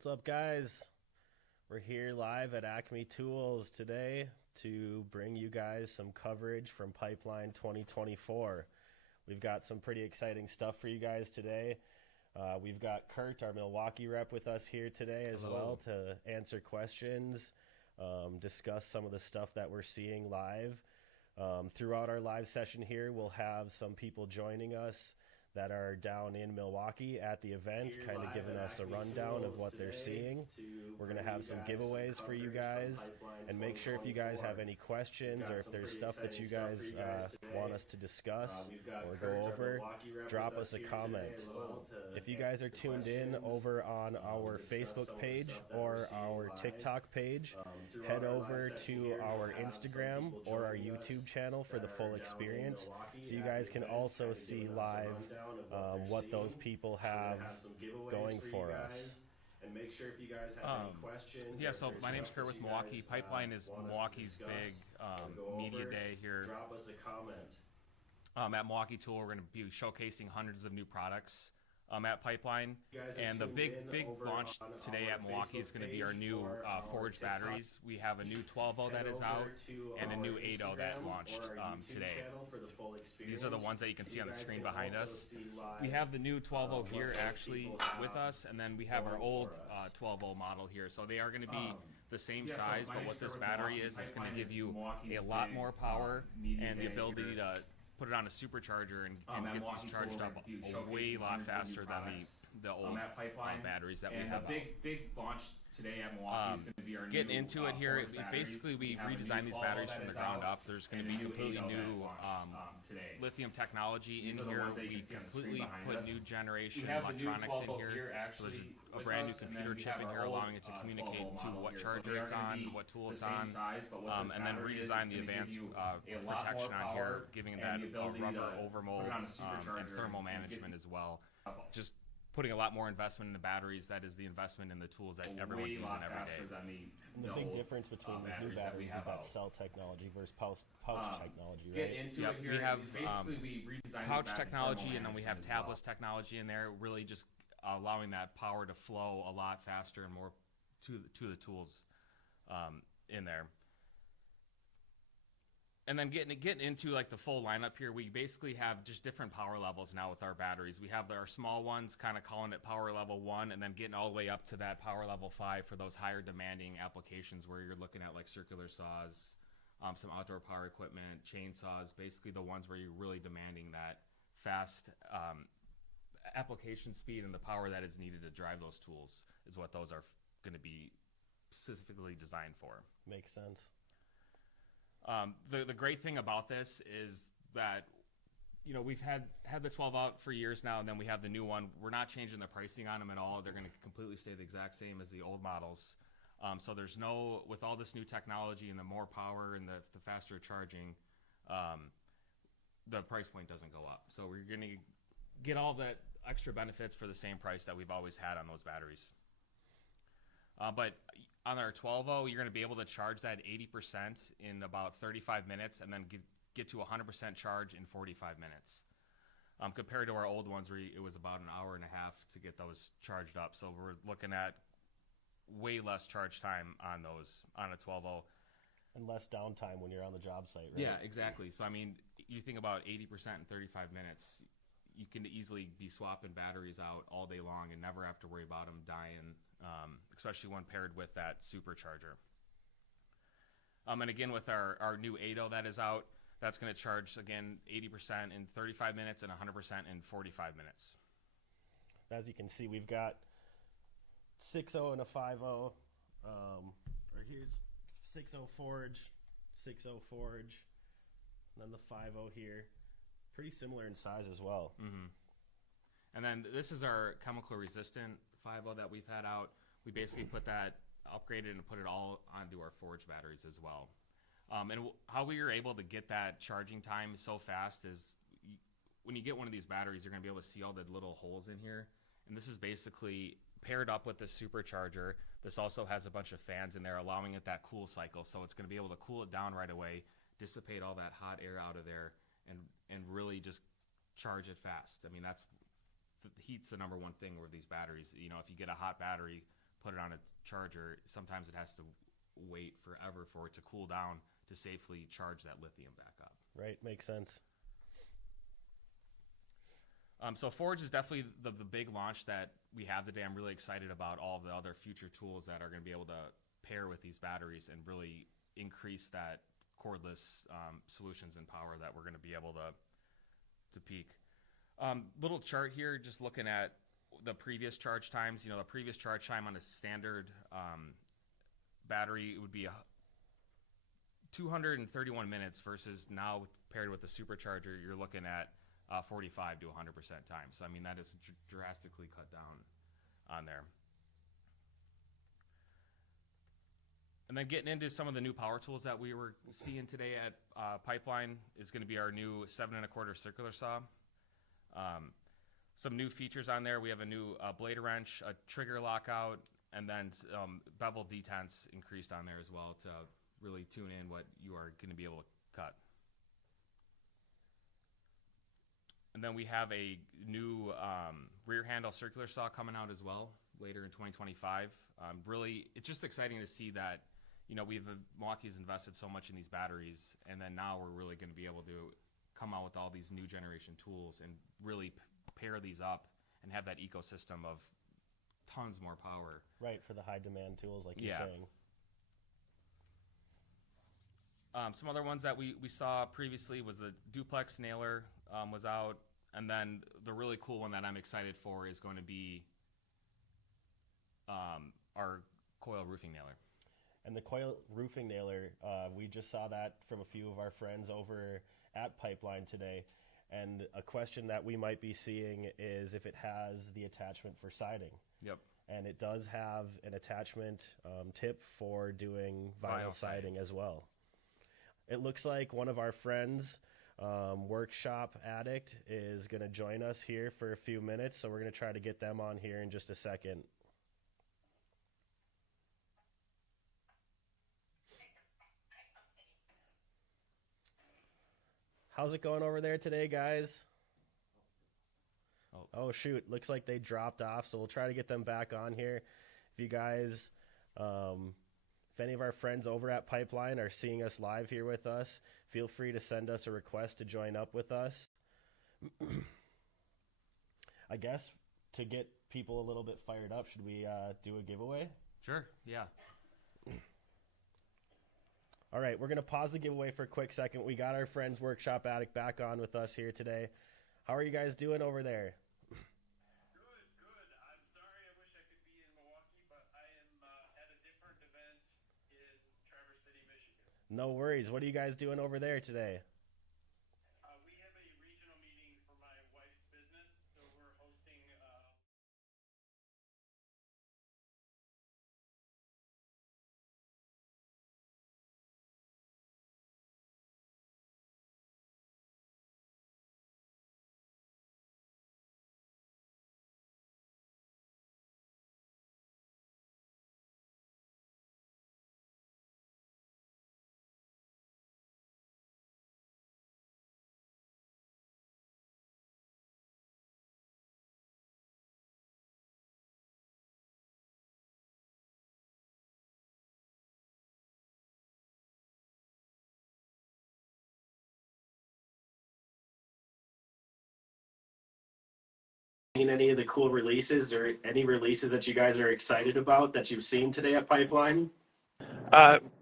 What's up, guys? We're here live at Acme Tools today to bring you guys some coverage from Pipeline 2024. We've got some pretty exciting stuff for you guys today. We've got Kurt, our Milwaukee Rep, with us here today as well to answer questions, discuss some of the stuff that we're seeing live. Throughout our live session here, we'll have some people joining us that are down in Milwaukee at the event, kind of giving us a rundown of what they're seeing. We're going to have some giveaways for you guys, and make sure if you guys have any questions or if there's stuff that you guys want us to discuss or go over, drop us a comment. If you guys are tuned in over on our Facebook page or our TikTok page, head over to our Instagram or our YouTube channel for the full experience, so you guys can also see live what those people have going for us. And make sure if you guys have any questions. Yeah, so my name's Kurt with Milwaukee. Pipeline is Milwaukee's big media day here. Drop us a comment. At Milwaukee Tool, we're going to be showcasing hundreds of new products at Pipeline. And the big launch today at Milwaukee is going to be our new forged batteries. We have a new 12-0 that is out and a new 8-0 that launched today. These are the ones that you can see on the screen behind us. We have the new 12-0 here actually with us, and then we have our old 12-0 model here. So they are going to be the same size, but what this battery is, it's going to give you a lot more power and the ability to put it on a supercharger and get these charged up a way lot faster than the old batteries that we have. Big launch today at Milwaukee is going to be our getting into it here. Basically, we redesigned these batteries from the ground up. There's going to be completely new lithium technology in here. We completely put new generation electronics in here. So there's a brand new computer chip in here, allowing it to communicate to what charger it's on, what tool it's on, and then redesign the advanced protection on here, giving that rubber overmold and thermal management as well. Just putting a lot more investment in the batteries. That is the investment in the tools that everyone's using every day. And the big difference between these new batteries is that cell technology versus pouch technology, right? Yep, we have pouch technology, and then we have tabless technology in there, really just allowing that power to flow a lot faster and more to the tools in there. And then getting into like the full lineup here, we basically have just different power levels now with our batteries. We have our small ones, kind of calling it power level 1, and then getting all the way up to that power level 5 for those higher demanding applications where you're looking at like circular saws, some outdoor power equipment, chainsaws, basically the ones where you're really demanding that fast application speed and the power that is needed to drive those tools is what those are going to be specifically designed for. Makes sense. The great thing about this is that, you know, we've had the 12 out for years now, and then we have the new one. We're not changing the pricing on them at all. They're going to completely stay the exact same as the old models. So there's no, with all this new technology and the more power and the faster charging, the price point doesn't go up. So we're going to get all that extra benefits for the same price that we've always had on those batteries. But on our 12-0, you're going to be able to charge that 80% in about 35 minutes and then get to 100% charge in 45 minutes. Compared to our old ones where it was about an hour and a half to get those charged up. So we're looking at way less charge time on those, on a 12-0. And less downtime when you're on the job site, right? Yeah, exactly. So, I mean, you think about 80% in 35 minutes, you can easily be swapping batteries out all day long and never have to worry about them dying. Especially when paired with that supercharger. And again, with our new 8.0 that is out, that's going to charge, again, 80% in 35 minutes and 100% in 45 minutes. As you can see, we've got 6.0 and a 5.0. Or here's 6.0 forge, 6.0 forge, and then the 5.0 here. Pretty similar in size as well. Mm-hmm. And then this is our chemical resistant 5.0 that we've had out. We basically put that, upgraded and put it all onto our forged batteries as well. And how we were able to get that charging time so fast is when you get one of these batteries, you're going to be able to see all the little holes in here. And this is basically paired up with this supercharger. This also has a bunch of fans in there, allowing it that cool cycle. So it's going to be able to cool it down right away, dissipate all that hot air out of there, and really just charge it fast. I mean, that's heat's the number one thing with these batteries. You know, if you get a hot battery, put it on a charger, sometimes it has to wait forever for it to cool down to safely charge that lithium back up. Right, makes sense. So Forge is definitely the big launch that we have today. I'm really excited about all of the other future tools that are going to be able to pair with these batteries and really increase that cordless solutions and power that we're going to be able to peak. Little chart here, just looking at the previous charge times. The previous charge time on a standard battery, it would be 231 minutes versus now paired with the supercharger, you're looking at 45 to 100% time. So, I mean, that is drastically cut down on there. And then getting into some of the new power tools that we were seeing today at Pipeline is going to be our new 7 1/4 circular saw. Some new features on there. We have a new blade wrench, a trigger lockout, and then bevel detents increased on there as well to really tune in what you are going to be able to cut. And then we have a new rear handle circular saw coming out as well later in 2025. Really, it's just exciting to see that, Milwaukee's invested so much in these batteries, and then now we're really going to be able to come out with all these new generation tools and really pair these up and have that ecosystem of tons more power. Right, for the high demand tools like you're saying. Some other ones that we saw previously was the duplex nailer was out, and then the really cool one that I'm excited for is going to be our coil roofing nailer. And the coil roofing nailer, we just saw that from a few of our friends over at Pipeline today. And a question that we might be seeing is if it has the attachment for siding. Yep. And it does have an attachment tip for doing vinyl siding as well. It looks like one of our friends, Workshop Addict, is going to join us here for a few minutes. So we're going to try to get them on here in just a second. How's it going over there today, guys? Oh, shoot. Looks like they dropped off, so we'll try to get them back on here. If you guys, if any of our friends over at Pipeline are seeing us live here with us, feel free to send us a request to join up with us. I guess to get people a little bit fired up, should we do a giveaway? Sure, yeah. All right, we're going to pause the giveaway for a quick second. We got our friends Workshop Addict back on with us here today. How are you guys doing over there? Good. I'm sorry, I wish I could be in Milwaukee, but I am at a different event in Traverse City, Michigan. No worries. What are you guys doing over there today? We have a regional meeting for my wife's business, so we're hosting Seen any of the cool releases or any releases that you guys are excited about that you've seen today at Pipeline?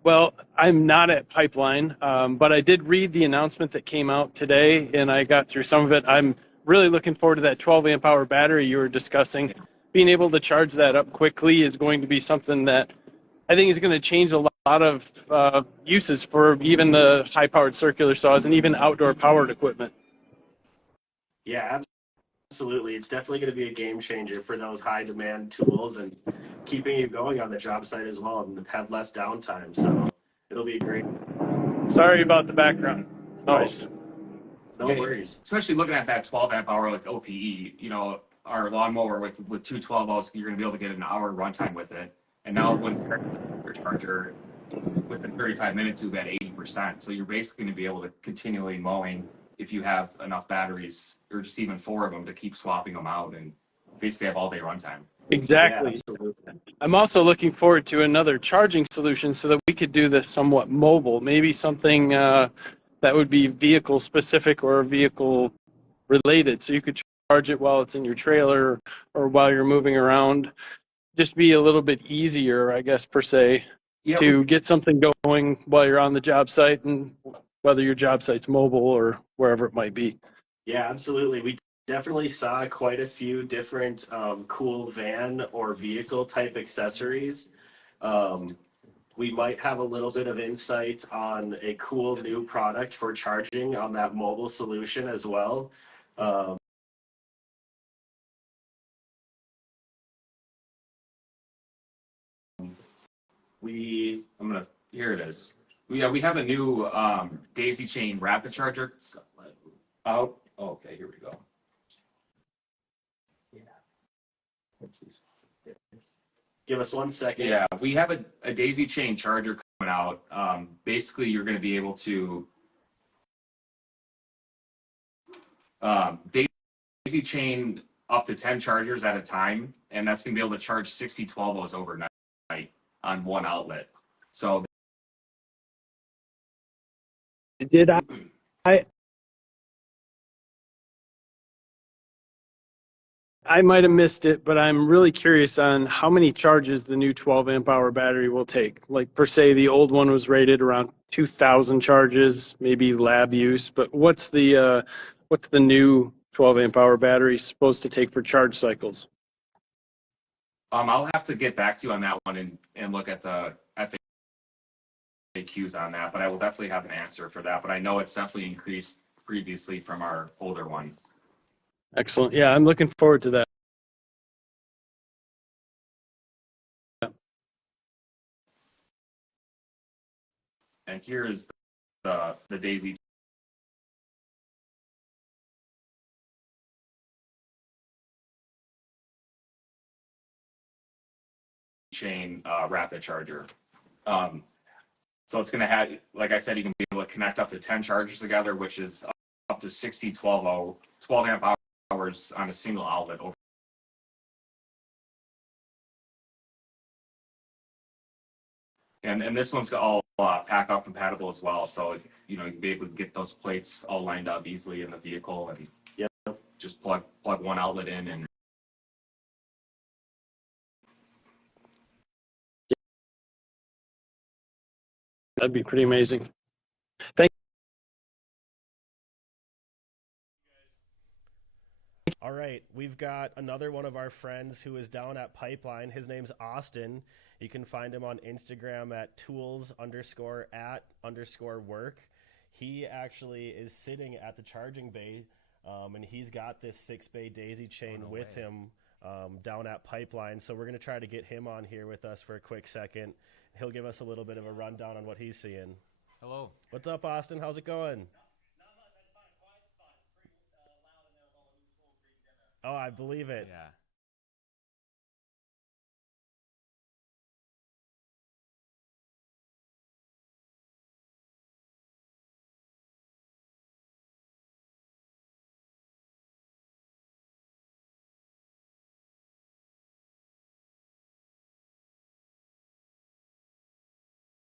Well, I'm not at Pipeline, but I did read the announcement that came out today, and I got through some of it. I'm really looking forward to that 12 amp hour battery you were discussing. Being able to charge that up quickly is going to be something that I think is going to change a lot of uses for even the high-powered circular saws and even outdoor powered equipment. Yeah, absolutely. It's definitely going to be a game changer for those high demand tools and keeping you going on the job site as well and have less downtime. So it'll be great. Sorry about the background noise. No worries. Especially looking at that 12 amp hour like OPE, our lawnmower with two 12 volts, you're going to be able to get an hour runtime with it. And now when your charger within 35 minutes, you'll be at 80%. So you're basically going to be able to continually mowing if you have enough batteries, or just even 4 of them, to keep swapping them out and basically have all day runtime. Exactly. Yeah, absolutely. I'm also looking forward to another charging solution so that we could do this somewhat mobile, maybe something that would be vehicle specific or vehicle related. So you could charge it while it's in your trailer or while you're moving around. Just be a little bit easier, I guess, per se, Yeah, to get something going while you're on the job site, and whether your job site's mobile or wherever it might be. yeah, absolutely. We definitely saw quite a few different cool van or vehicle type accessories. Um, we might have a little bit of insight on a cool new product for charging on that mobile solution as well. Um, Here it is. We have a new daisy chain rapid charger. Oh, okay, here we go. Give us 1 second. Yeah, we have a daisy chain charger coming out. Basically, you're going to be able to daisy chain up to 10 chargers at a time, and that's going to be able to charge 60 12-volts overnight on one outlet. So Did I might have missed it, but I'm really curious on how many charges the new 12 amp hour battery will take. Like per se, the old one was rated around 2,000 charges, maybe lab use. But what's the new 12 amp hour battery supposed to take for charge cycles? I'll have to get back to you on that one and look at the FAQs on that, but I will definitely have an answer for that. But I know it's definitely increased previously from our older one. Excellent. Yeah, I'm looking forward to that. And here is the daisy chain rapid charger. So it's going to have, like I said, you can be able to connect up to 10 chargers together, which is up to 60 12 amp hours on a single outlet. And this one's all Packout compatible as well. So, you can be able to get those plates all lined up easily in the vehicle and just plug one outlet in and That'd be pretty amazing. Thank All right, we've got another one of our friends who is down at Pipeline. His name's Austin. You can find him on Instagram at tools_at_work. He actually is sitting at the charging bay, and he's got this 6-bay daisy chain with him down at Pipeline. So we're going to try to get him on here with us for a quick second. He'll give us a little bit of a rundown on what he's seeing. hello. What's up, Austin? How's it going? Oh, I believe it. Yeah.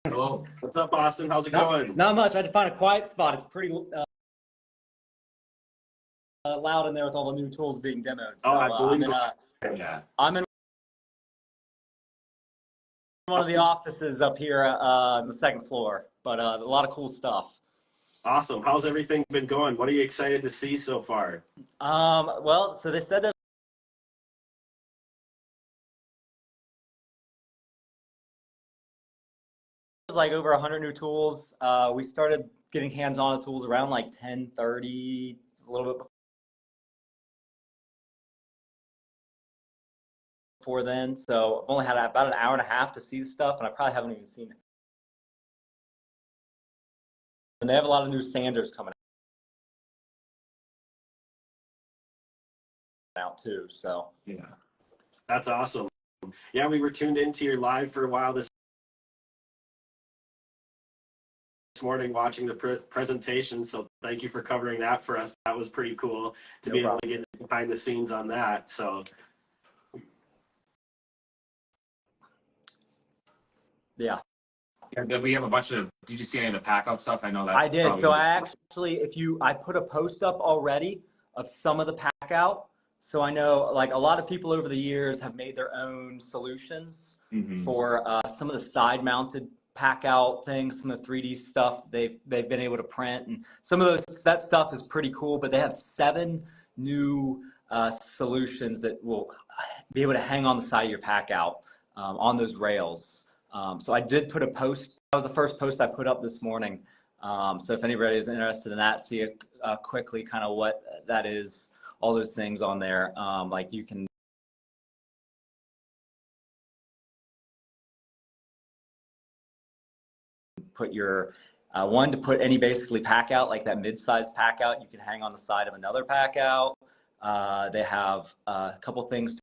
Hello. What's up, Austin? How's it going? Not much. I had to find a quiet spot. It's pretty loud in there with all the new tools being demoed. So, Oh, I believe Yeah. I'm in one of the offices up here on the second floor, but a lot of cool stuff. Awesome. How's everything been going? What are you excited to see so far? Well, so they said there's like over 100 new tools. We started getting hands-on the tools around like 10:30, a little bit before then. So I've only had about an hour and a half to see the stuff, and I probably haven't even seen it. And they have a lot of new sanders coming out too. So Yeah. That's awesome. Yeah, we were tuned into your live for a while this morning watching the presentation, so thank you for covering that for us. That was pretty cool to be able to get behind the scenes on that. So Yeah. And then we have a bunch of, did you see any of the Packout stuff? I know that's I did. probably- So I actually, I put a post up already of some of the Packout. So I know like a lot of people over the years have made their own solutions for some of the side mounted Packout things, some of the 3D stuff they've been able to print, and some of that stuff is pretty cool. But they have 7 new solutions that will be able to hang on the side of your Packout on those rails. So I did put a post. That was the first post I put up this morning. So if anybody is interested in that, see it quickly, kind of what that is, all those things on there. Like you can put your one to put any basically Packout, like that mid-sized Packout, you can hang on the side of another Packout. They have a couple things.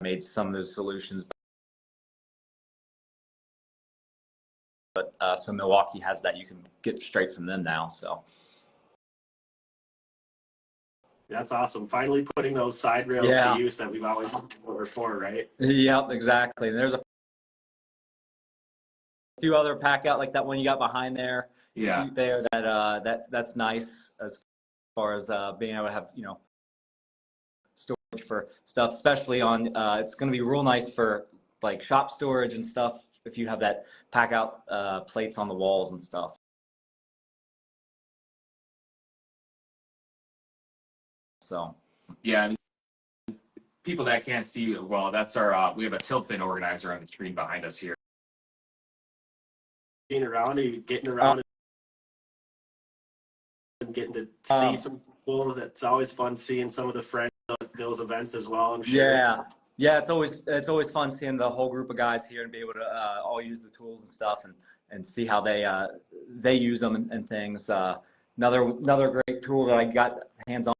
Made some of those solutions, but so Milwaukee has that. You can get straight from them now. So That's awesome. Finally putting those side rails to use that we've always looked for, right? Yep, exactly. And there's a few other Packout like that one you got behind there. Yeah. There that's nice as far as being able to have storage for stuff, especially on it's going to be real nice for like shop storage and stuff if you have that Packout plates on the walls and stuff. So yeah, and people that can't see well, that's our we have a tilt bin organizer on the screen behind us here. Getting around, are you getting around and getting to see some people? That's always fun seeing some of the friends at those events as well, I'm sure. Yeah, it's always fun seeing the whole group of guys here and be able to all use the tools and stuff and see how they use them and things. Another great tool that I got hands on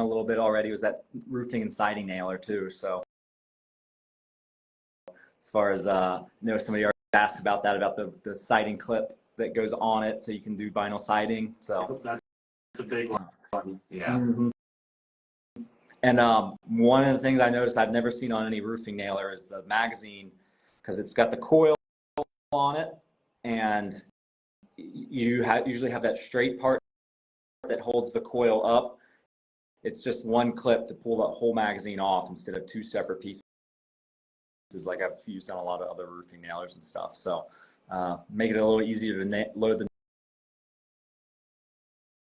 a little bit already was that roofing and siding nailer too. So as far as somebody already asked about that, about the siding clip that goes on it, so you can do vinyl siding. So that's a big one. Yeah. And one of the things I noticed I've never seen on any roofing nailer is the magazine, because it's got the coil on it, and you usually have that straight part that holds the coil up. It's just one clip to pull that whole magazine off instead of 2 separate pieces like I've used on a lot of other roofing nailers and stuff. So make it a little easier to load the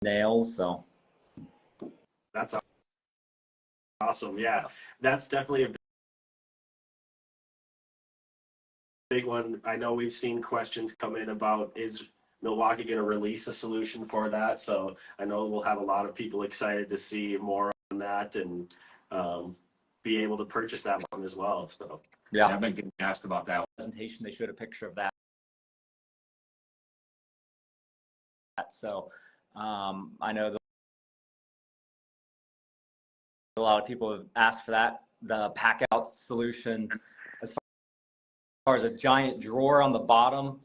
nails. So that's awesome. Yeah, that's definitely a big one. I know we've seen questions come in about, is Milwaukee going to release a solution for that? So I know we'll have a lot of people excited to see more on that and be able to purchase that one as well. So yeah, I've been getting asked about that presentation. They showed a picture of that. So I know a lot of people have asked for that. The Packout solution, as far as a giant drawer on the bottom.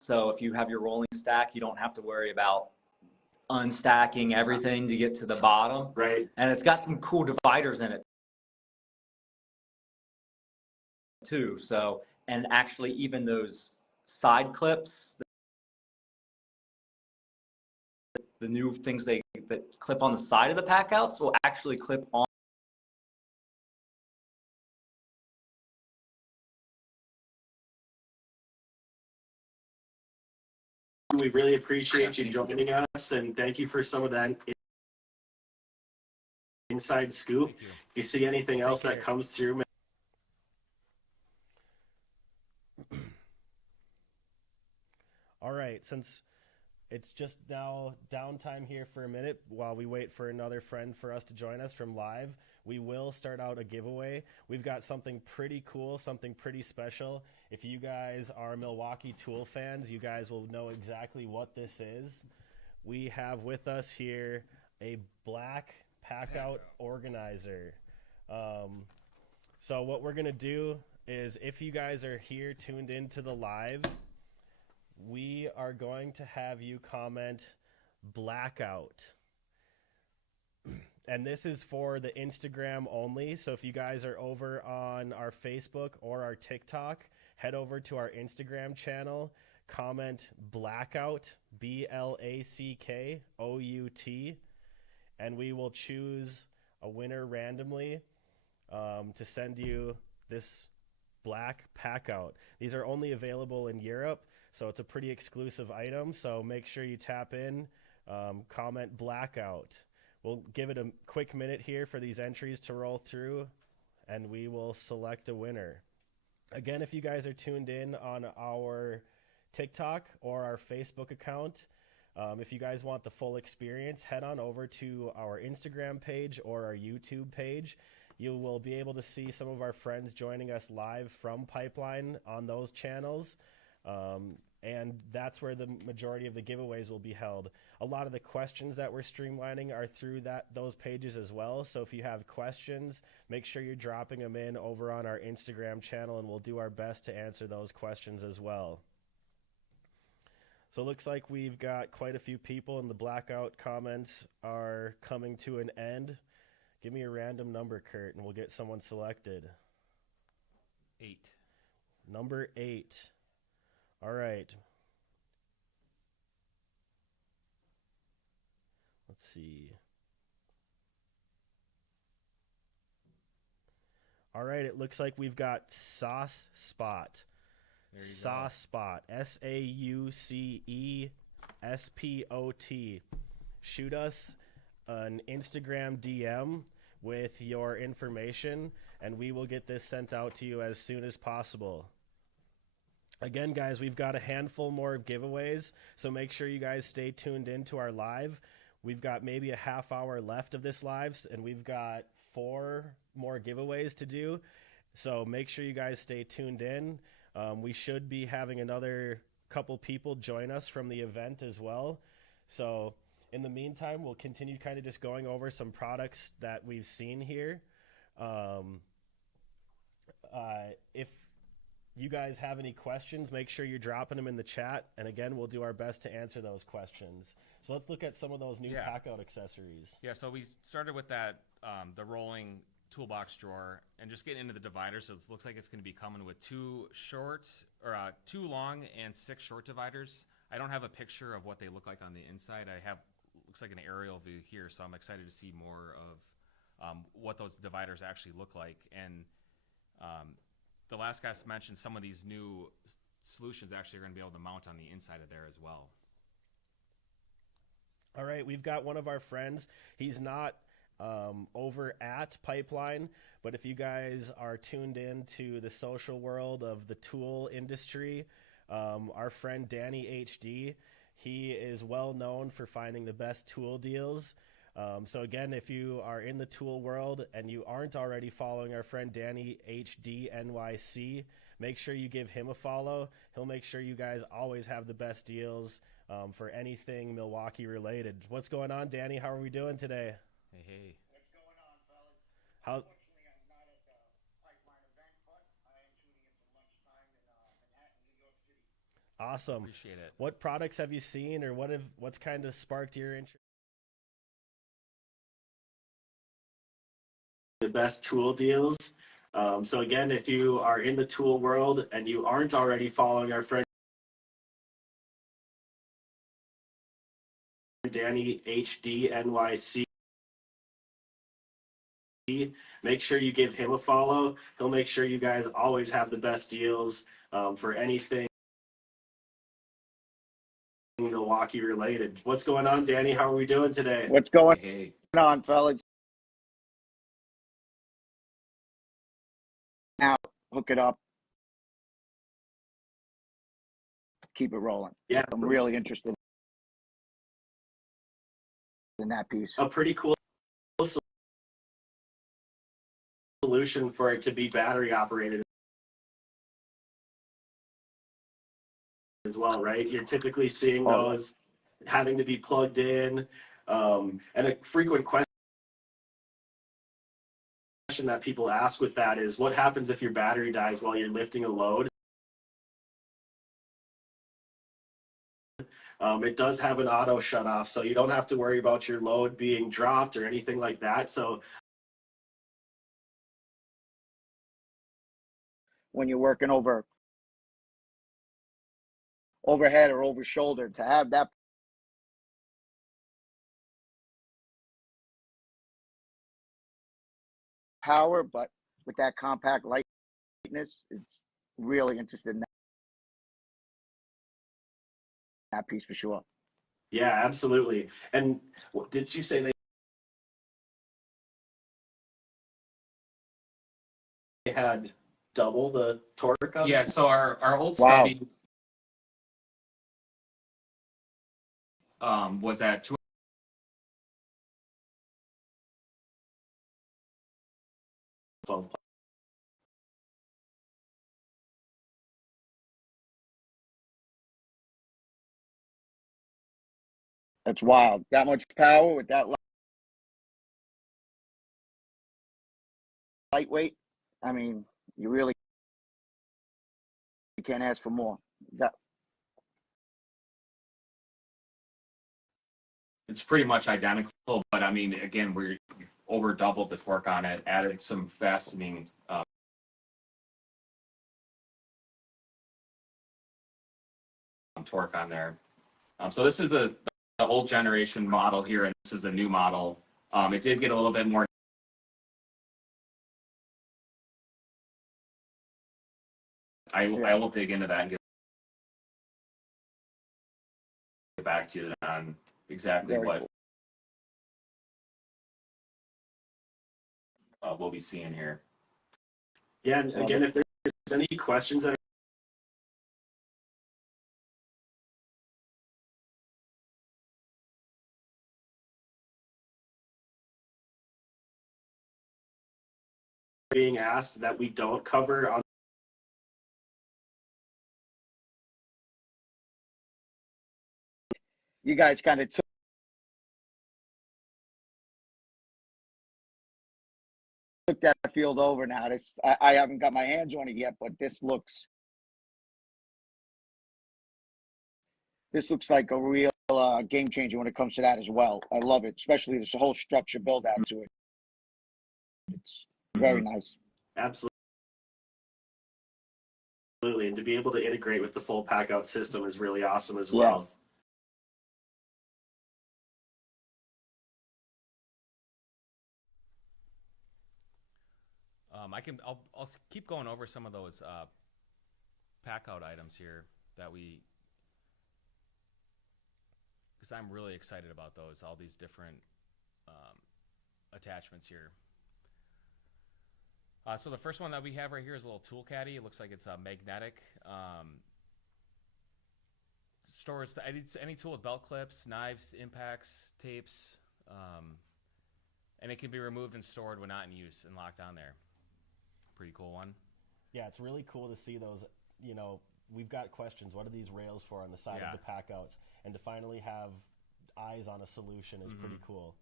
So if you have your rolling stack, you don't have to worry about unstacking everything to get to the bottom. Right. And it's got some cool dividers in it too. So, and actually even those side clips, the new things that clip on the side of the Packouts will actually clip on. We really appreciate you joining us, and thank you for some of that inside scoop. If you see anything else that comes through, all right, since it's just now downtime here for a minute while we wait for another friend for us to join us from live, we will start out a giveaway. We've got something pretty cool, something pretty special. If you guys are Milwaukee Tool fans, you guys will know exactly what this is. We have with us here a black Packout organizer. So what we're going to do is, if you guys are here tuned into the live, we are going to have you comment blackout. And this is for the Instagram only. So if you guys are over on our Facebook or our TikTok, head over to our Instagram channel, comment blackout, BLACKOUT, and we will choose a winner randomly to send you this black Packout. These are only available in Europe, so it's a pretty exclusive item. So make sure you tap in, comment blackout. We'll give it a quick minute here for these entries to roll through, and we will select a winner. Again, if you guys are tuned in on our TikTok or our Facebook account, if you guys want the full experience, head on over to our Instagram page or our YouTube page. You will be able to see some of our friends joining us live from Pipeline on those channels. And that's where the majority of the giveaways will be held. A lot of the questions that we're streamlining are through those pages as well. So if you have questions, make sure you're dropping them in over on our Instagram channel, and we'll do our best to answer those questions as well. So it looks like we've got quite a few people, and the blackout comments are coming to an end. Give me a random number, Kurt, and we'll get someone selected. 8. Number 8. All right. Let's see. All right, it looks like we've got Sauce Spot. There you Sauce Spot. SAUCESPOT. Shoot us an Instagram DM with your information, and we will get this sent out to you as soon as possible. Again, guys, we've got a handful more giveaways, so make sure you guys stay tuned into our live. We've got maybe a half hour left of this live, and we've got 4 more giveaways to do. So make sure you guys stay tuned in. We should be having another couple people join us from the event as well. So in the meantime, we'll continue kind of just going over some products that we've seen here. If you guys have any questions, make sure you're dropping them in the chat. And again, we'll do our best to answer those questions. So let's look at some of those new Packout accessories. Yeah, so we started with that, the rolling toolbox drawer, and just getting into the dividers. So it looks like it's going to be coming with 2 long and 6 short dividers. I don't have a picture of what they look like on the inside. I have, looks like an aerial view here, so I'm excited to see more of what those dividers actually look like. And the last guy mentioned some of these new solutions actually are going to be able to mount on the inside of there as well. All right, we've got one of our friends. He's not over at Pipeline, but if you guys are tuned in to the social world of the tool industry, our friend Danny HD, he is well known for finding the best tool deals. So again, if you are in the tool world and you aren't already following our friend Danny HD NYC, make sure you give him a follow. He'll make sure you guys always have the best deals for anything Milwaukee related. What's going on, Danny? How are we doing today? Hey. What's going on, fellas? How's Unfortunately, I'm not at the Pipeline event, but I am tuning in for lunchtime in Manhattan, New York City. awesome? Appreciate it. What products have you seen, or what's kind of sparked your interest? The best tool deals. So again, if you are in the tool world and you aren't already following our friend Danny HD NYC, make sure you give him a follow. He'll make sure you guys always have the best deals for anything Milwaukee related. What's going on, Danny? How are we doing today? What's going Hey. on, fellas? Now, hook it up. Keep it rolling. Yeah, I'm really interested in that piece. a pretty cool solution for it to be battery operated as well, right? You're typically seeing those having to be plugged in. And a frequent question that people ask with that is, what happens if your battery dies while you're lifting a load? It does have an auto shut off, so you don't have to worry about your load being dropped or anything like that. So when you're working overhead or over shoulder, to have that power, but with that compact lightness, it's really interested in that piece for sure. yeah, absolutely. And did you say they had double the torque on Yeah, it? so our old Wow. steady was at 2. That's wild. That much power with that lightweight. I mean, you really can't ask for more. That, It's pretty much identical, but I mean, again, we're over doubled the torque on it, added some fastening torque on there. So this is the old generation model here, and this is the new model. It did get a little bit more. I will dig into that and get back to you on exactly Very what cool. we'll be seeing here. Yeah, and again, if there's any questions that are being asked that we don't cover on you guys kind of took that field over now. I haven't got my hands on it yet, but this looks like a real game changer when it comes to that as well. I love it, especially this whole structure build out to it. It's very nice. absolutely, and to be able to integrate with the full Packout system is really awesome as well. I'll keep going over some of those Packout items here that because I'm really excited about those, all these different attachments here. So the first one that we have right here is a little tool caddy. It looks like it's magnetic. Stores any tool with belt clips, knives, impacts, tapes, and it can be removed and stored when not in use and locked on there. Pretty cool one. Yeah, it's really cool to see those. You know, we've got questions. What are these rails for on the side of the Packouts? And to finally have eyes on a solution is pretty cool.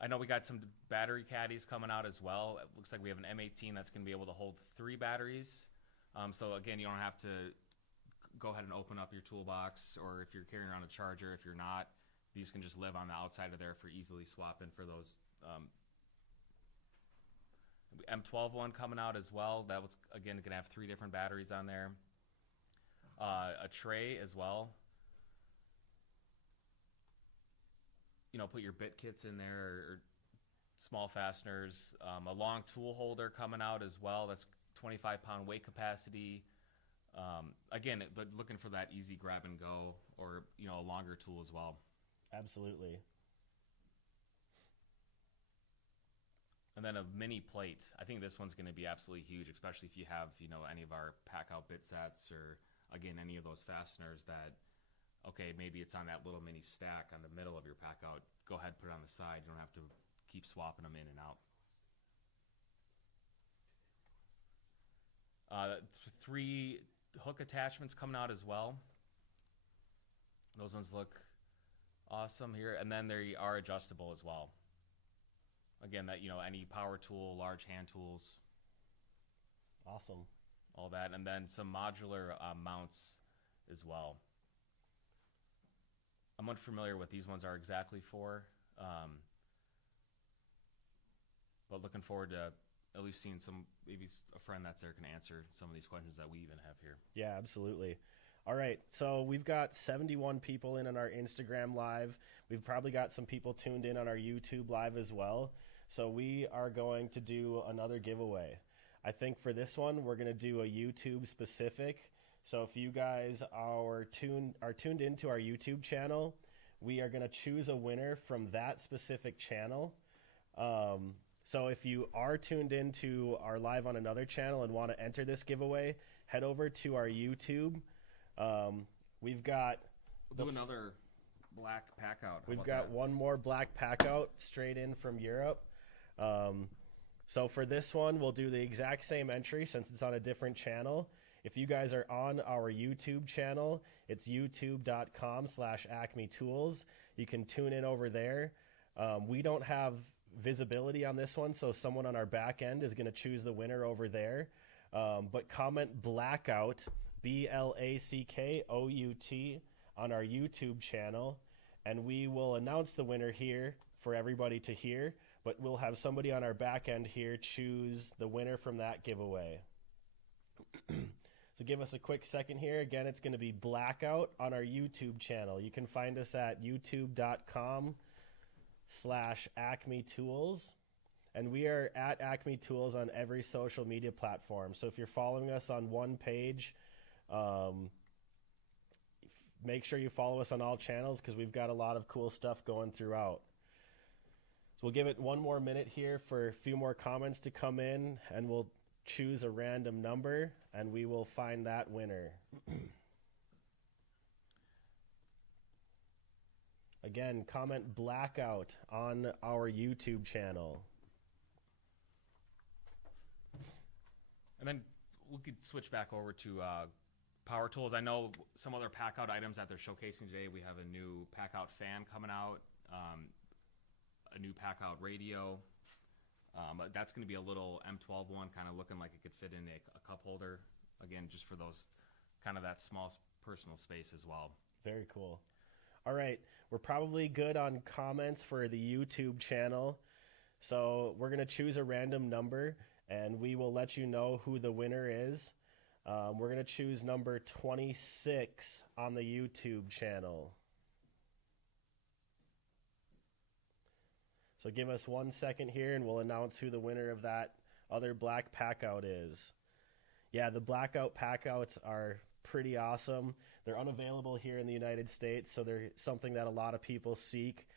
I know we got some battery caddies coming out as well. It looks like we have an M18 that's going to be able to hold 3 batteries. So again, you don't have to go ahead and open up your toolbox, or if you're carrying around a charger, if you're not, these can just live on the outside of there for easily swapping for those. M12 one coming out as well. That was, again, going to have 3 different batteries on there. A tray as well. You know, put your bit kits in there, or small fasteners. A long tool holder coming out as well. That's 25-pound weight capacity. Again, but looking for that easy grab and go, or a longer tool as well. Absolutely. And then a mini plate. I think this one's going to be absolutely huge, especially if you have any of our Packout bit sets, or again any of those fasteners that, okay, maybe it's on that little mini stack on the middle of your Packout. Go ahead, put it on the side. You don't have to keep swapping them in and out. 3 hook attachments coming out as well. Those ones look awesome here, and then they are adjustable as well. Again, that any power tool, large hand tools. Awesome. All that, and then some modular mounts as well. I'm unfamiliar what these ones are exactly for, but looking forward to at least seeing maybe a friend that's there can answer some of these questions that we even have here. Yeah, absolutely. All right, so we've got 71 people in on our Instagram live. We've probably got some people tuned in on our YouTube live as well. So we are going to do another giveaway. I think for this one, we're going to do a YouTube specific. So if you guys are tuned into our YouTube channel, we are going to choose a winner from that specific channel. So if you are tuned into our live on another channel and want to enter this giveaway, head over to our YouTube. We've got We'll do another black Packout. We've got one more black Packout straight in from Europe. So for this one, we'll do the exact same entry since it's on a different channel. If you guys are on our YouTube channel, it's youtube.com/Acme Tools. You can tune in over there. We don't have visibility on this one, so someone on our back end is going to choose the winner over there. But comment Blackout, BLACKOUT, on our YouTube channel, and we will announce the winner here for everybody to hear, but we'll have somebody on our back end here choose the winner from that giveaway. So give us a quick second here. Again, it's going to be Blackout on our YouTube channel. You can find us at youtube.com/Acme Tools. And we are at Acme Tools on every social media platform. So if you're following us on one page, make sure you follow us on all channels because we've got a lot of cool stuff going throughout. So we'll give it one more minute here for a few more comments to come in, and we'll choose a random number, and we will find that winner. Again, comment Blackout on our YouTube channel. And then we could switch back over to power tools. I know some other Packout items that they're showcasing today. We have a new Packout fan coming out, a new Packout radio. But that's going to be a little M12 one, kind of looking like it could fit in a cup holder. Again, just for those kind of that small personal space as well. Very cool. All right, we're probably good on comments for the YouTube channel. So we're going to choose a random number, and we will let you know who the winner is. We're going to choose number 26 on the YouTube channel. So give us 1 second here, and we'll announce who the winner of that other black Packout is. Yeah, the Blackout Packouts are pretty awesome. They're unavailable here in the United States, so they're something that a lot of people seek.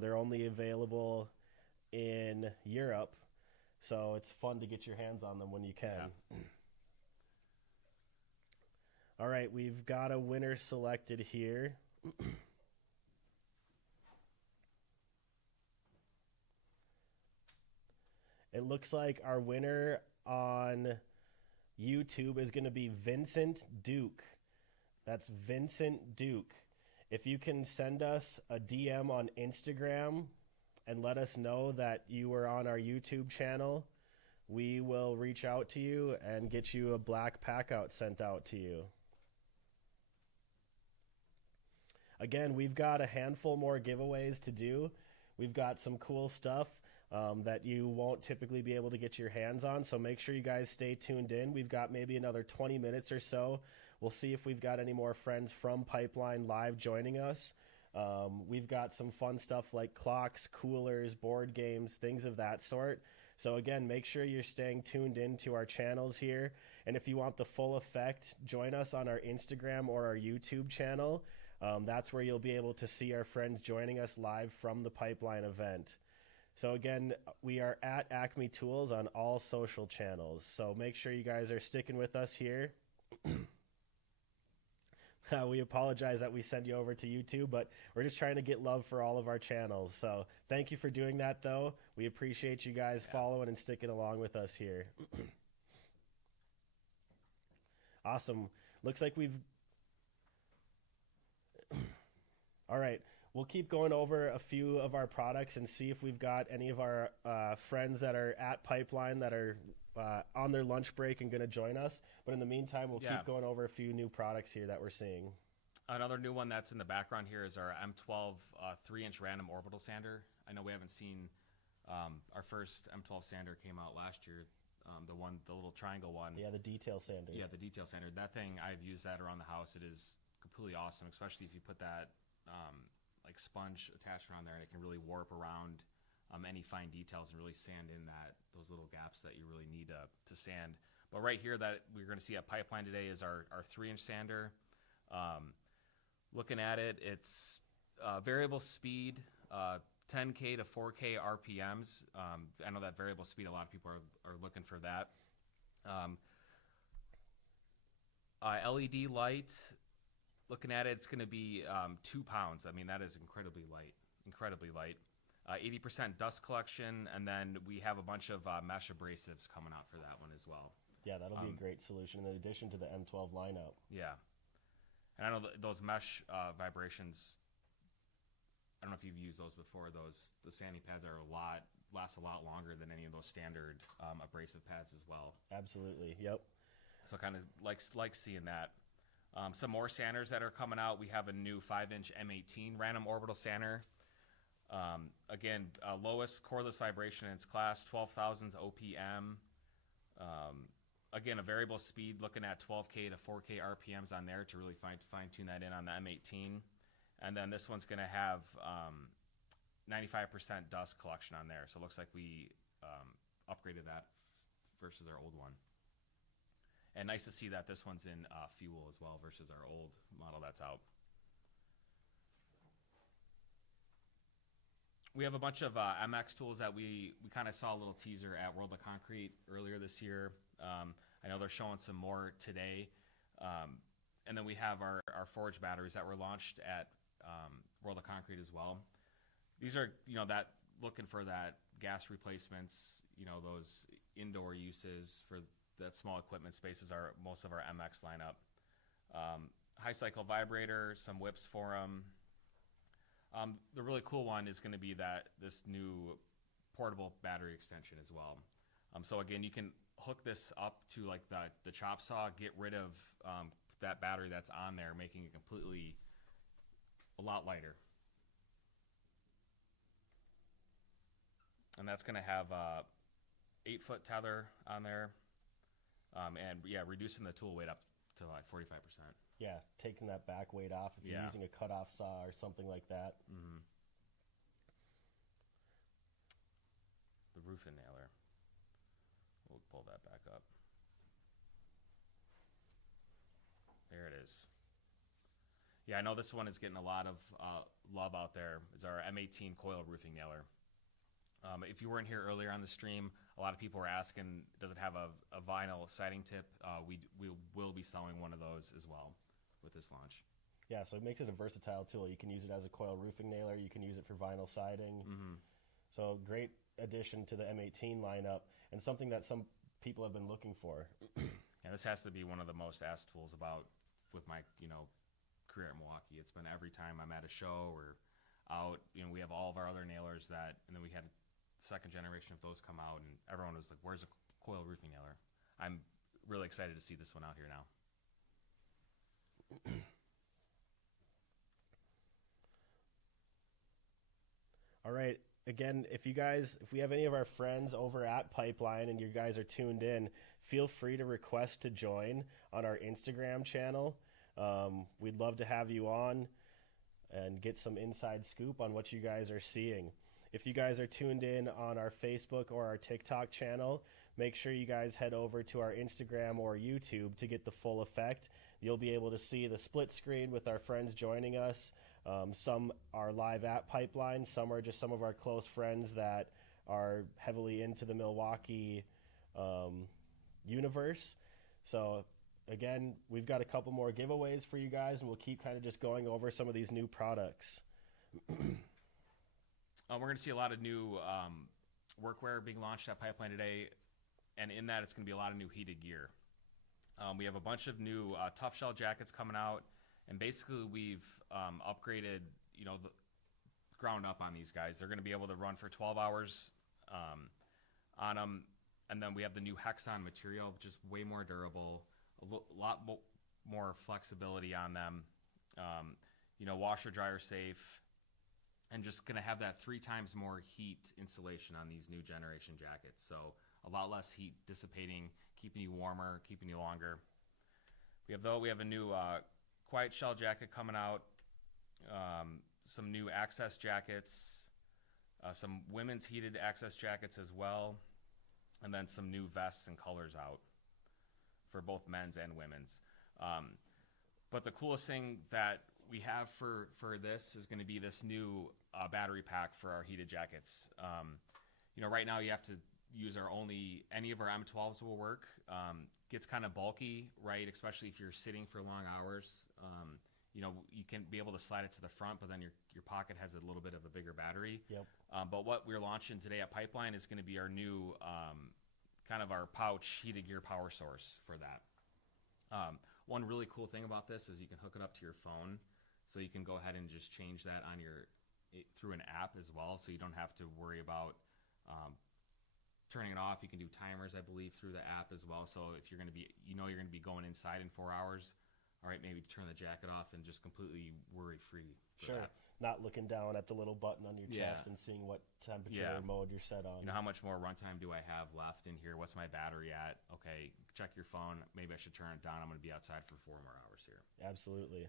They're only available in Europe, so it's fun to get your hands on them when you can. Yeah. All right, we've got a winner selected here. It looks like our winner on YouTube is going to be Vincent Duke. That's Vincent Duke. If you can send us a DM on Instagram and let us know that you were on our YouTube channel, we will reach out to you and get you a black Packout sent out to you. Again, we've got a handful more giveaways to do. We've got some cool stuff that you won't typically be able to get your hands on, so make sure you guys stay tuned in. We've got maybe another 20 minutes or so. We'll see if we've got any more friends from Pipeline live joining us. We've got some fun stuff like clocks, coolers, board games, things of that sort. So again, make sure you're staying tuned into our channels here. And if you want the full effect, join us on our Instagram or our YouTube channel. That's where you'll be able to see our friends joining us live from the Pipeline event. So again, we are at Acme Tools on all social channels. So make sure you guys are sticking with us here. We apologize that we send you over to YouTube, but we're just trying to get love for all of our channels. So thank you for doing that, though. We appreciate you guys following and sticking along with us here. Awesome. Looks like we've... All right. We'll keep going over a few of our products and see if we've got any of our friends that are at Pipeline that are on their lunch break and going to join us. But in the meantime, we'll keep going over a few new products here that we're seeing. Another new one that's in the background here is our M12 3-inch random orbital sander. I know we haven't seen our first M12 sander came out last year. The little triangle one. Yeah, the detail sander. Yeah, the detail sander. That thing, I've used that around the house. It is completely awesome, especially if you put that like sponge attachment on there, and it can really warp around any fine details and really sand in those little gaps that you really need to sand. But right here that we're going to see at Pipeline today is our 3-inch sander. Looking at it, it's variable speed, 10K to 4K RPMs. I know that variable speed, a lot of people are looking for that. LED light, looking at it, it's going to be 2 pounds. I mean, that is incredibly light, incredibly light. 80% dust collection, and then we have a bunch of mesh abrasives coming out for that one as well. Yeah, that'll be a great solution in addition to the M12 lineup. Yeah. And I know those mesh vibrations, I don't know if you've used those before. The sanding pads last a lot longer than any of those standard abrasive pads as well. Absolutely, yep. So kind of like seeing that. Some more sanders that are coming out. We have a new 5-inch M18 random orbital sander. Again, lowest cordless vibration in its class, 12 thousandths OPM. Again, a variable speed, looking at 12K to 4K RPMs on there to really fine-tune that in on the M18. And then this one's going to have 95% dust collection on there. So it looks like we upgraded that versus our old one. And nice to see that this one's in fuel as well versus our old model that's out. We have a bunch of MX tools that we kind of saw a little teaser at World of Concrete earlier this year. I know they're showing some more today. And then we have our forge batteries that were launched at World of Concrete as well. These are, that looking for that gas replacements, those indoor uses for that small equipment spaces are most of our MX lineup. High cycle vibrator, some whips for them. The really cool one is going to be this new portable battery extension as well. So again, you can hook this up to like the chop saw, get rid of that battery that's on there, making it completely a lot lighter. And that's going to have 8-foot tether on there, and yeah, reducing the tool weight up to like 45%. Yeah, taking that back weight off if you're using a cutoff saw or something like that. Mm-hmm. The roofing nailer. We'll pull that back up. There it is. Yeah, I know this one is getting a lot of love out there. It's our M18 coil roofing nailer. If you weren't here earlier on the stream, a lot of people were asking, does it have a vinyl siding tip? We will be selling one of those as well with this launch. Yeah, so it makes it a versatile tool. You can use it as a coil roofing nailer. You can use it for vinyl siding. Mm-hmm. So great addition to the M18 lineup, and something that some people have been looking for. Yeah, this has to be one of the most asked tools about with my career at Milwaukee. It's been every time I'm at a show or out. We have all of our other nailers and then we had second generation of those come out, and everyone was like, "Where's a coil roofing nailer?" I'm really excited to see this one out here now. All right. Again, if we have any of our friends over at Pipeline and you guys are tuned in, feel free to request to join on our Instagram channel. We'd love to have you on and get some inside scoop on what you guys are seeing. If you guys are tuned in on our Facebook or our TikTok channel, make sure you guys head over to our Instagram or YouTube to get the full effect. You'll be able to see the split screen with our friends joining us. Some are live at Pipeline. Some are just some of our close friends that are heavily into the Milwaukee universe. So again, we've got a couple more giveaways for you guys, and we'll keep kind of just going over some of these new products. We're going to see a lot of new workwear being launched at Pipeline today, and in that it's going to be a lot of new heated gear. We have a bunch of new tough shell jackets coming out, and basically we've upgraded, the ground up on these guys. They're going to be able to run for 12 hours on them, and then we have the new Hexon material, which is way more durable, a lot more flexibility on them. You know, washer dryer safe, and just going to have that 3 times more heat insulation on these new generation jackets. So a lot less heat dissipating, keeping you warmer, keeping you longer. We have a new quiet shell jacket coming out, some new access jackets, some women's heated access jackets as well, and then some new vests and colors out for both men's and women's. But the coolest thing that we have for this is going to be this new battery pack for our heated jackets. You know, right now you have to use any of our M12s will work. Gets kind of bulky, right? Especially if you're sitting for long hours. You know, you can be able to slide it to the front, but then your pocket has a little bit of a bigger battery. Yep. But what we're launching today at Pipeline is going to be our new kind of our pouch heated gear power source for that. One really cool thing about this is you can hook it up to your phone, so you can go ahead and just change that on through an app as well, so you don't have to worry about turning it off. You can do timers, I believe, through the app as well. So if you're going to be, you're going to be going inside in 4 hours, all right, maybe turn the jacket off and just completely worry-free for that. Not looking down at the little button on your chest and seeing what temperature or mode you're set on. You know, how much more runtime do I have left in here? What's my battery at? Okay, check your phone. Maybe I should turn it down. I'm going to be outside for 4 more hours here. Absolutely.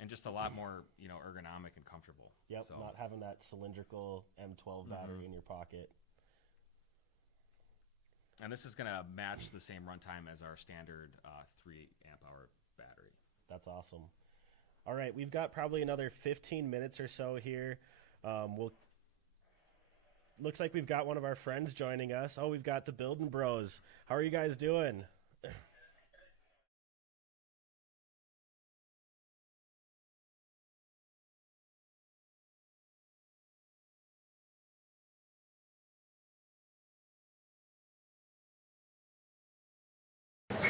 And just a lot more, ergonomic and comfortable. Yep, so. Not having that cylindrical M12 battery in your pocket. And this is going to match the same runtime as our standard 3 amp hour battery. That's awesome. All right, we've got probably another 15 minutes or so here. Looks like we've got one of our friends joining us. Oh, we've got the Building Bros. How are you guys doing?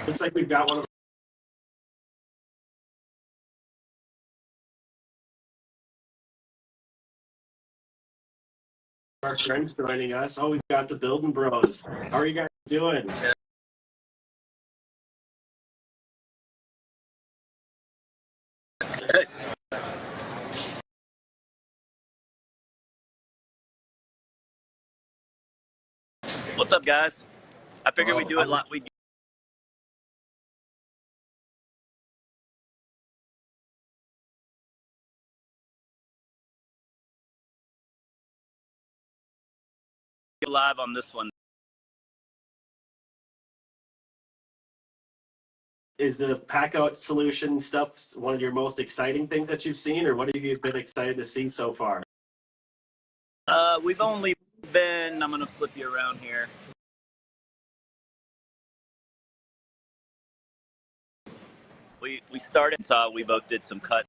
Looks like we've got one of our friends joining us. Oh, we've got the Building Bros. How are you guys doing? What's up, guys? I figured we'd do it like we go live on this one. Is the Packout solution stuff one of your most exciting things that you've seen, or what have you been excited to see so far? We've only been, I'm going to flip you around here. We started, so we both did some cuts.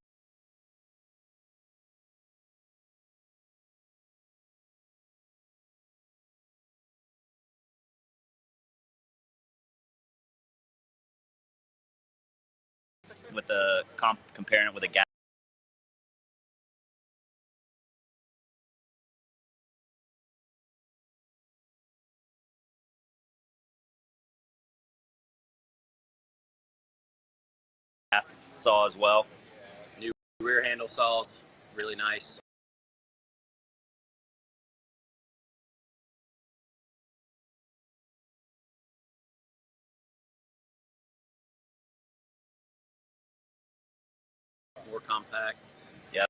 With the comparing it with a gas. Saw as well. New rear handle saws, really nice. More compact. Yeah.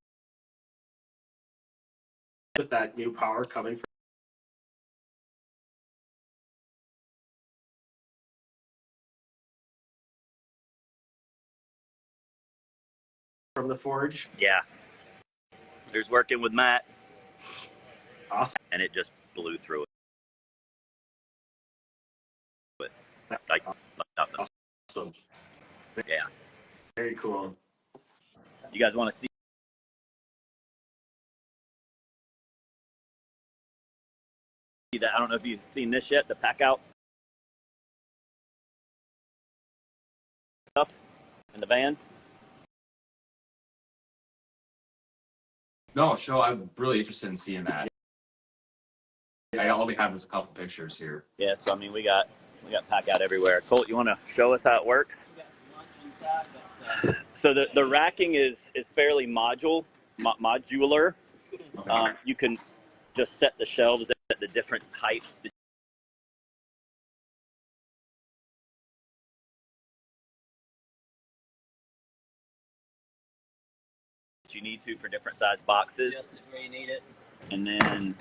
With that new power coming from the forge. Yeah. There's working with Matt. Awesome. And it just blew through it. Like nothing. Awesome. Yeah. Very cool. You guys want to see that? I don't know if you've seen this yet, the Packout stuff in the van. No, I'm really interested in seeing that. All we have is a couple pictures here. Yeah, so I mean we got Packout everywhere. Colt, you want to show us how it works? So the racking is fairly modular. You can just set the shelves at the different heights that you need to for different size boxes. Just where you need it. And then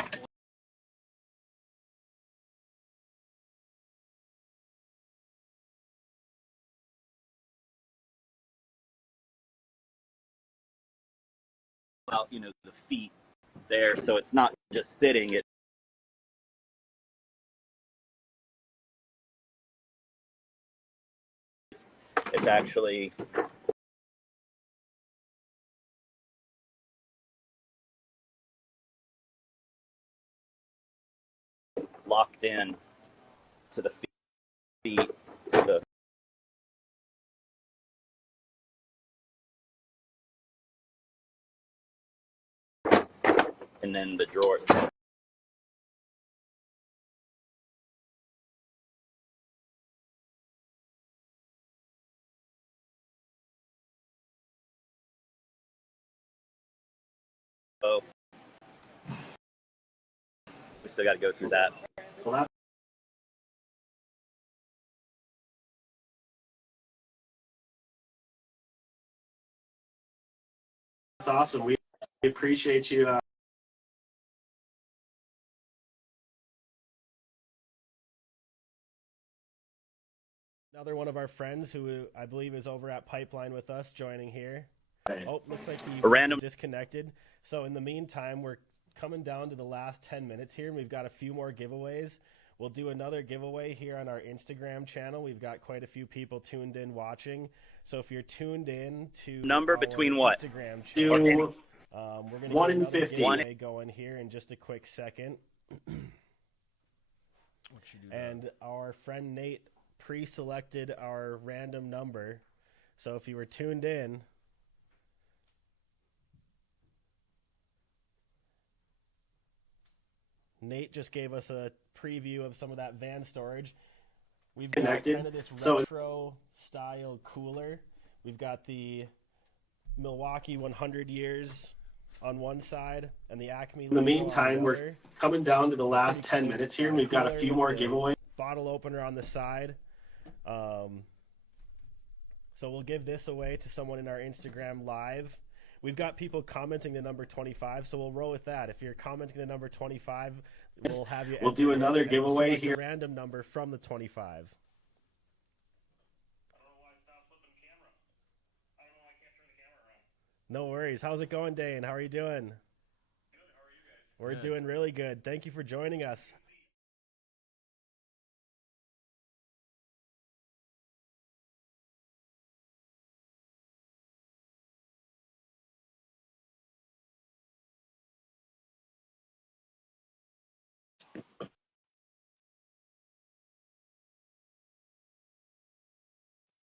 out, the feet there, so it's not just sitting. It's actually locked in to the feet. And then the drawer itself. Oh, we still got to go through that. Well, that's awesome. We appreciate you. Another one of our friends who I believe is over at Pipeline with us joining here. Oh, looks like he disconnected. So in the meantime, we're coming down to the last 10 minutes here, and we've got a few more giveaways. We'll do another giveaway here on our Instagram channel. We've got quite a few people tuned in watching. So if you're tuned in to number between what? Instagram channel, we're going to 1 get in another 50 giveaway going here in just a quick second. And our friend Nate pre-selected our random number. So if you were tuned in, Nate just gave us a preview of some of that van storage. We've got kind of this retro style cooler. We've got the Milwaukee 100 years on one side and the Acme. In the meantime, we're coming down to the last 10 minutes here, and we've got a few more giveaways. Bottle opener on the side. So we'll give this away to someone in our Instagram live. We've got people commenting the number 25, so we'll roll with that. If you're commenting the number 25, we'll have you. We'll do another giveaway here. A random number from the 25. I don't know why it's not flipping camera. I don't know why I can't turn the camera around. No worries. How's it going, Dane? How are you doing? Good. How are you guys? We're doing really good. Thank you for joining us.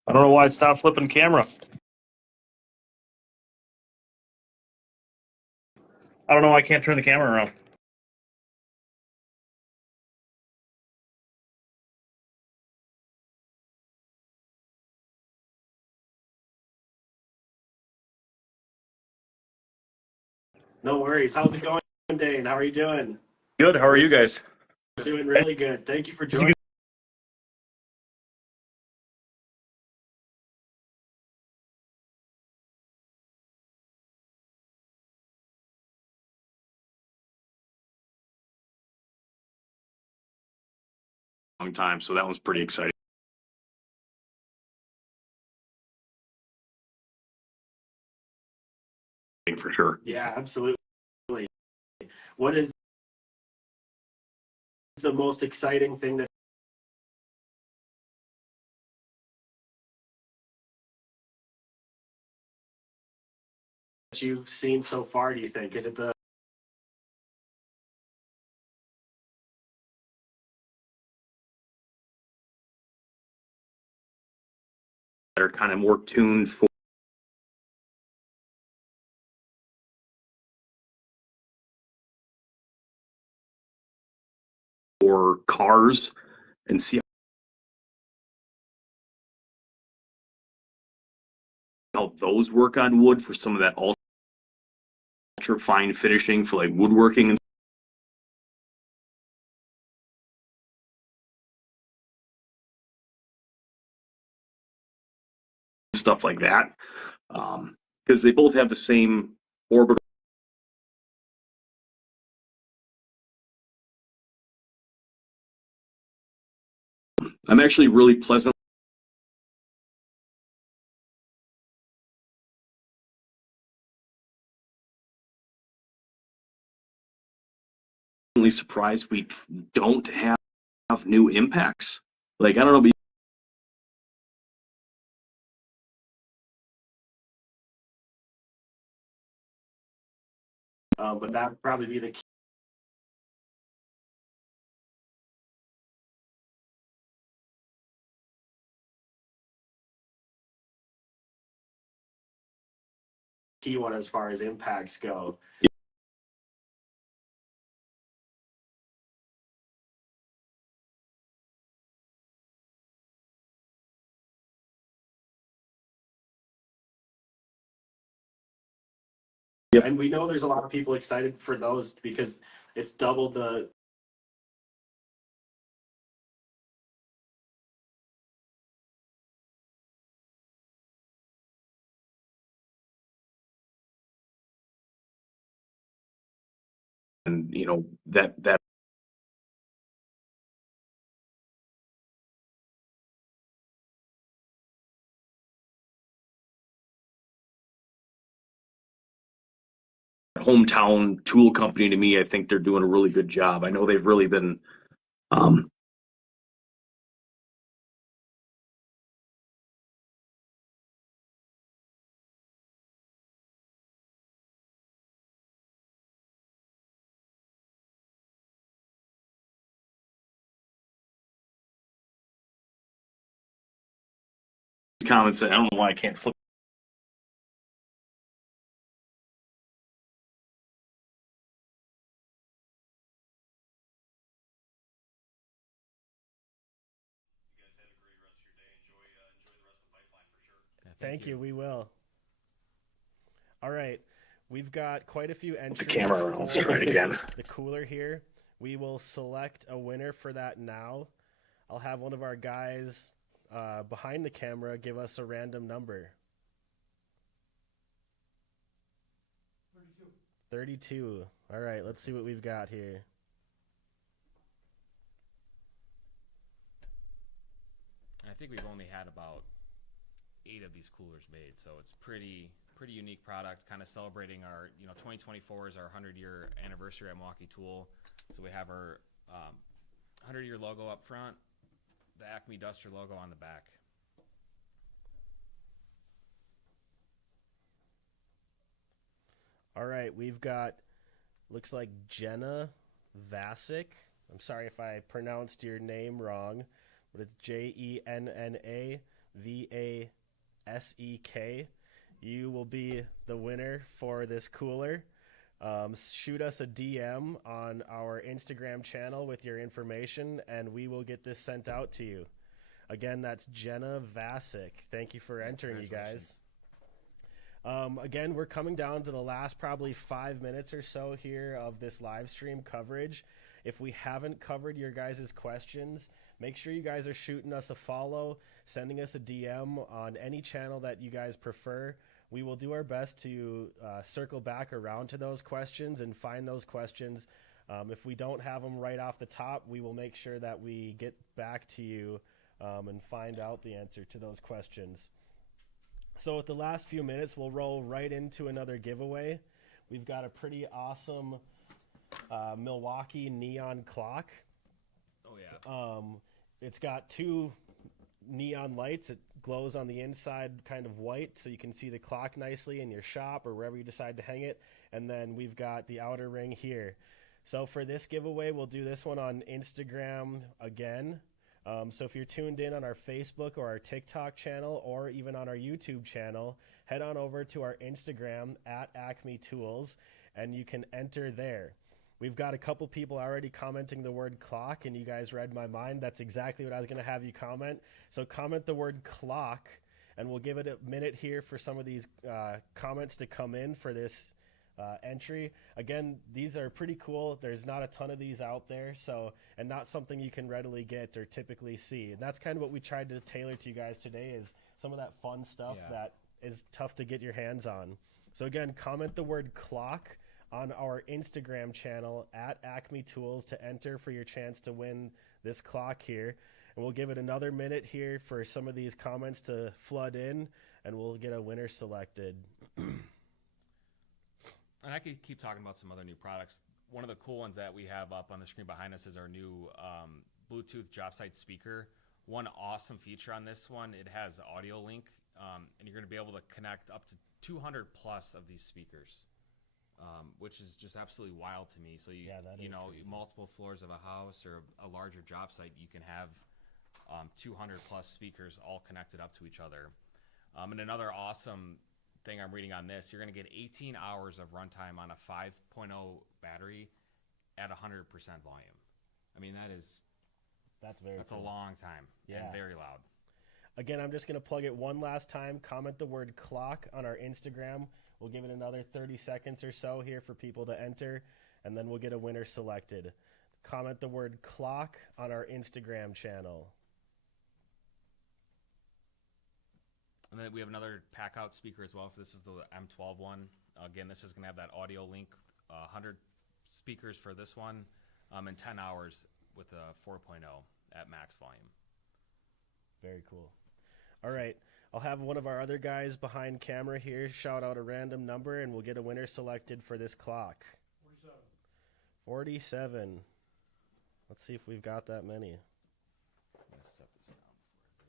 I don't know why it's not flipping camera. I don't know why I can't turn the camera around. No worries. How's it going, Dane? How are you doing? Good. How are you guys? Doing really good. Thank you for joining. Long time, so that one's pretty exciting for sure. Yeah, absolutely. What is the most exciting thing that you've seen so far, do you think? Is it the that are kind of more tuned for cars and see how those work on wood for some of that ultra fine finishing for like woodworking and stuff like that. Because they both have the same orbital. I'm actually really pleasantly surprised we don't have new impacts. Like, I don't know, but that would probably be the key one as far as impacts go. Yep. And we know there's a lot of people excited for those because it's double the and you know that hometown tool company to me, I think they're doing a really good job. I know they've really been comments. I don't know why I can't flip. You guys have a great rest of your day. Enjoy the rest of the pipeline for sure. Yeah, Thank you. We will. All right. We've got quite a few entries. The camera for I'll start again. the cooler here. We will select a winner for that now. I'll have one of our guys behind the camera give us a random number. 32. All right, let's see what we've got here. I think we've only had about 8 of these coolers made, so it's pretty unique product, kind of celebrating our, 2024 is our 100-year anniversary at Milwaukee Tool. So we have our 100-year logo up front, the Acme Duster logo on the back. All right, we've got, looks like Jenna Vasic. I'm sorry if I pronounced your name wrong, but it's JENNA VASEK. You will be the winner for this cooler. Shoot us a DM on our Instagram channel with your information, and we will get this sent out to you. Again, that's Jenna Vasic. Thank you for entering, you guys. Again, we're coming down to the last probably 5 minutes or so here of this live stream coverage. If we haven't covered your guys' questions, make sure you guys are shooting us a follow, sending us a DM on any channel that you guys prefer. We will do our best to circle back around to those questions and find those questions. If we don't have them right off the top, we will make sure that we get back to you and find out the answer to those questions. So with the last few minutes, we'll roll right into another giveaway. We've got a pretty awesome Milwaukee neon clock. Oh, yeah. It's got 2 neon lights. It glows on the inside kind of white, so you can see the clock nicely in your shop or wherever you decide to hang it. And then we've got the outer ring here. So for this giveaway, we'll do this one on Instagram again. So if you're tuned in on our Facebook or our TikTok channel or even on our YouTube channel, head on over to our Instagram at Acme Tools, and you can enter there. We've got a couple people already commenting the word clock, and you guys read my mind. That's exactly what I was going to have you comment. So comment the word clock, and we'll give it a minute here for some of these comments to come in for this entry. Again, these are pretty cool. There's not a ton of these out there, so, and not something you can readily get or typically see. And that's kind of what we tried to tailor to you guys today, is some of that fun stuff that is tough to get your hands on. So again, comment the word clock on our Instagram channel at Acme Tools to enter for your chance to win this clock here. And we'll give it another minute here for some of these comments to flood in, and we'll get a winner selected. And I could keep talking about some other new products. One of the cool ones that we have up on the screen behind us is our new Bluetooth job site speaker. One awesome feature on this one, it has audio link, and you're going to be able to connect up to 200 plus of these speakers, which is just absolutely wild to me. So you know, crazy. multiple floors of a house or a larger job site, you can have 200 plus speakers all connected up to each other. And another awesome thing I'm reading on this, you're going to get 18 hours of runtime on a 5.0 battery at 100% volume. I mean, that's cool. a long time and very loud. Again, I'm just going to plug it one last time. Comment the word clock on our Instagram. We'll give it another 30 seconds or so here for people to enter, and then we'll get a winner selected. Comment the word clock on our Instagram channel. And then we have another Packout speaker as well. This is the M12 one. Again, this is going to have that audio link, 100 speakers for this one, and 10 hours with a 4.0 at max volume. Very cool. All right. I'll have one of our other guys behind camera here shout out a random number, and we'll get a winner selected for this clock. 47. Let's see if we've got that many. Let's set this down before I break it.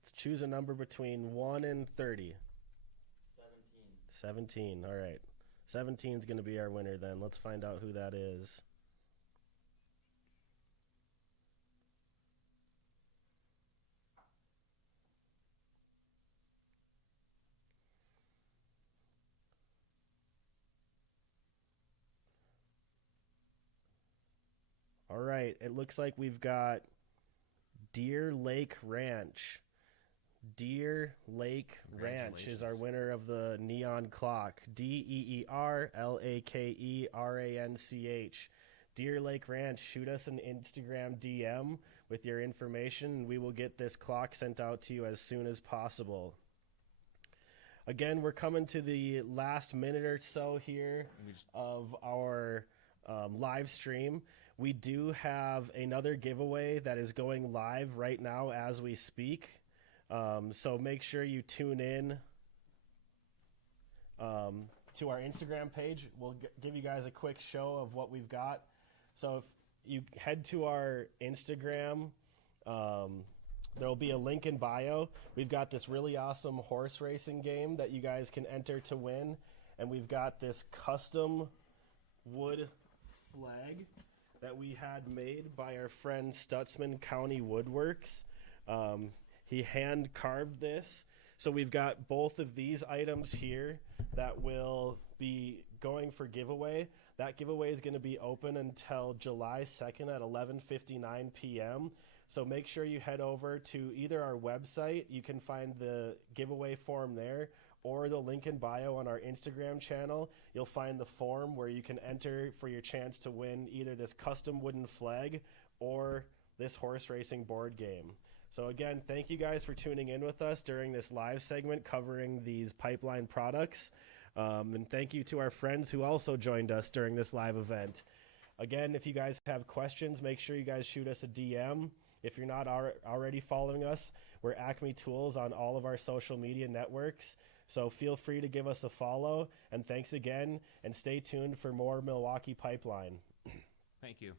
Let's choose a number between 1 and 30. 17. All right. 17 is going to be our winner then. Let's find out who that is. All right. It looks like we've got Deer Lake Ranch. Deer Lake Ranch is our winner of the neon clock. DeerLakeranch. Deer Lake Ranch, shoot us an Instagram DM with your information, and we will get this clock sent out to you as soon as possible. Again, we're coming to the last minute or so here of our live stream. We do have another giveaway that is going live right now as we speak. So make sure you tune in to our Instagram page. We'll give you guys a quick show of what we've got. So if you head to our Instagram, there will be a link in bio. We've got this really awesome horse racing game that you guys can enter to win. And we've got this custom wood flag that we had made by our friend Stutzman County Woodworks. He hand carved this. So we've got both of these items here that will be going for giveaway. That giveaway is going to be open until July 2nd at 11:59 p.m. So make sure you head over to either our website, you can find the giveaway form there, or the link in bio on our Instagram channel. You'll find the form where you can enter for your chance to win either this custom wooden flag or this horse racing board game. So again, thank you guys for tuning in with us during this live segment covering these pipeline products. And thank you to our friends who also joined us during this live event. Again, if you guys have questions, make sure you guys shoot us a DM. If you're not already following us, we're Acme Tools on all of our social media networks. So feel free to give us a follow. And thanks again, and stay tuned for more Milwaukee Pipeline. Thank you.